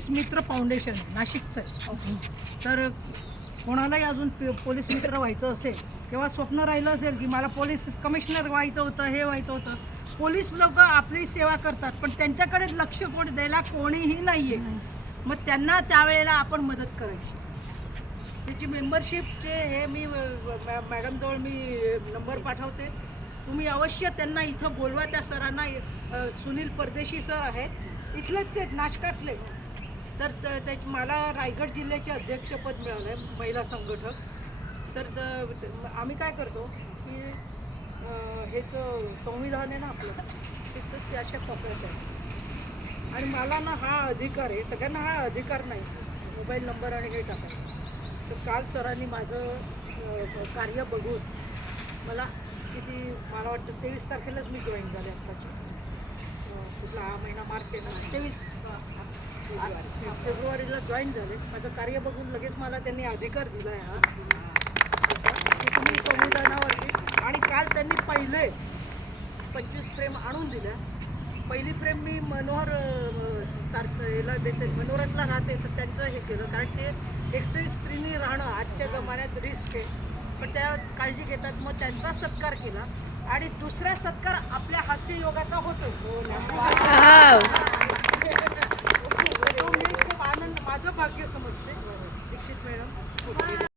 Police मित्र foundation नाशिकचं आहे. तर कोणालाही अजून पोलीस मित्र व्हायचं असेल किंवा स्वप्न राहिलं असेल की मला पोलीस कमिशनर व्हायचं होतं हे व्हायचं होतं पोलीस लोक आपली सेवा करतात पण त्यांच्याकडे लक्ष कोण द्यायला कोणीही नाही. आहे मग त्यांना त्यावेळेला आपण मदत करायची. त्याची मेंबरशिपचे हे मी मॅडमजवळ मी नंबर पाठवते. तुम्ही अवश्य त्यांना इथं बोलवा. त्या सरांना सुनील परदेशी सर आहेत. इथलेच ते नाशकातले. तर त- मला रायगड जिल्ह्याचे अध्यक्षपद मिळालं आहे महिला संघटक. तर आम्ही काय करतो की हेच संविधान आहे ना आपलं त्याचं त्याच्या पकडत आहे. आणि मला ना हा अधिकार आहे सगळ्यांना हा अधिकार नाही मोबाईल नंबर आणि हे टाकायचं तर काल सरांनी माझं कार्य बघून मला किती मला वाटतं तेवीस तारखेलाच मी जॉईन झाले आत्ताची कुठला हा महिना मार्च आहे ना तेवीस. फेब्रुवारीला जॉईन झाले. माझं कार्य बघून लगेच मला त्यांनी अधिकार दिला आहे हा. तुम्ही संविधानावरती. आणि काल त्यांनी पहिले पंचवीस फ्रेम आणून दिल्या. पहिली फ्रेम मी मनोहर सारखं याला देते. मनोहरातला राहते तर त्यांचं हे केलं. कारण ते एकटी स्त्रीनी राहणं आजच्या जमान्यात रिस्क आहे. पण त्या काळजी घेतात. मग त्यांचा सत्कार केला. आणि दुसरा सत्कार आपल्या हास्ययोगाचा होतो हो तो मी खूप आनंद माझं भाग्य समजते दीक्षित मॅडम.